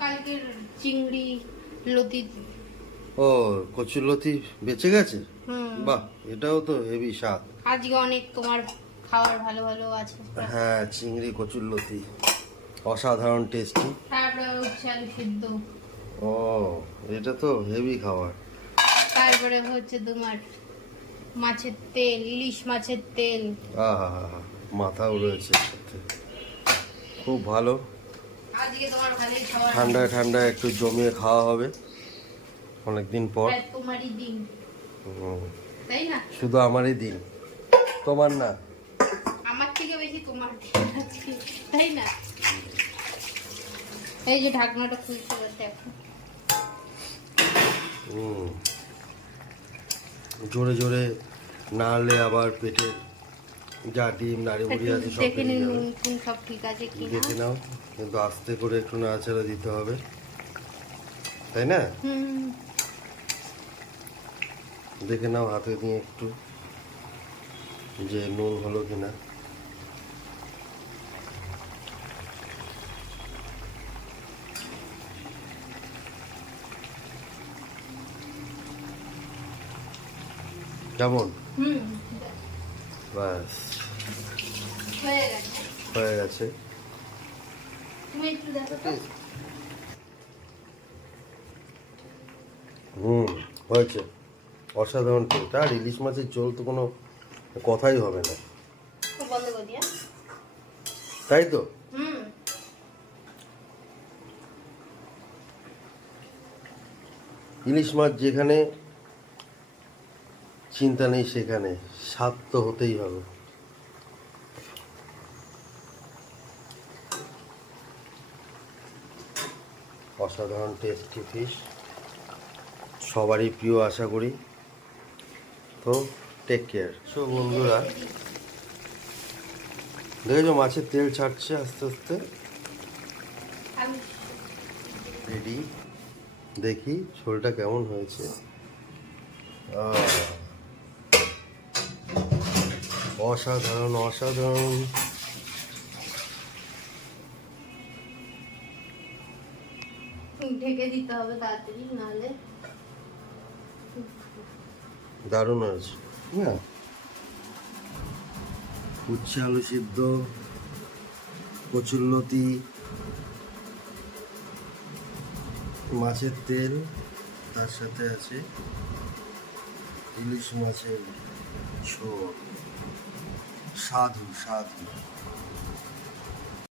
কালকের চিংড়ি লতি। ও কচুরলতি বেঁচে গেছে? বাহ এটাও তো হেভি স্বাদ। আজকে অনেক তোমার খাবার ভালো ভালো আছে। হ্যাঁ চিংড়ি কচুরলতি অসাধারণ টেস্টি তারপরে হচ্ছে আলু সিদ্ধ। ও এটা তো হেভি খাবার। তারপরে হচ্ছে তোমার মাছের তেল ইলিশ মাছের তেল। আহা হা হা মাথাও রয়েছে খুব ভালো আজকে তোমার ভালোই খাবার ঠান্ডায় ঠান্ডায় একটু জমিয়ে খাওয়া হবে। অনেকদিন পর। হুম, শুধু আমারই দিন। তোমার না? আমার থেকে বেশি তোমার তাই না? এই যে ঢাকনাটা খুলতে দেখো হুম। জোরে জোরে নাড়লে আবার পেটে যা ডিম নাড়ি মুড়ি আছে সব দেখে নিন নুন ফুন সব ঠিক আছে কি না দেখে নাও কিন্তু আস্তে করে একটু নাড়াচাড়া দিতে হবে। তাই না? হুম। দেখে নাও হাতে দিয়ে একটু যে নুন হলো কিনা। কেমন? হুম। ব্যাস হয়ে গেছে। হয়ে গেছে। তুমি একটু দেখো তো। হুম হয়েছে। অসাধারণ টেস্ট আর ইলিশ মাছের ঝোল তো কোনো কথাই হবে না। দিয়া তাই তো? ইলিশ মাছ যেখানে চিন্তা নেই সেখানে স্বাদ তো হতেই হবে। অসাধারণ টেস্টি ফিশ সবারই প্রিয় আশা করি। তো টেক কেয়ার সো বন্ধুরা দেখেছ মাছের তেল ছাড়ছে আস্তে আস্তে। রেডি দেখি ঝোলটা কেমন হয়েছে। আহ, অসাধারণ অসাধারণ। ঢেকে দিতে হবে তাড়াতাড়ি নাহলে। দারুণ হয়েছে। হ্যাঁ। উচ্ছে আলু সিদ্ধ কচুরলতি মাছের তেল তার সাথে আছে ইলিশ মাছের ঝোল। সাধু সাধু।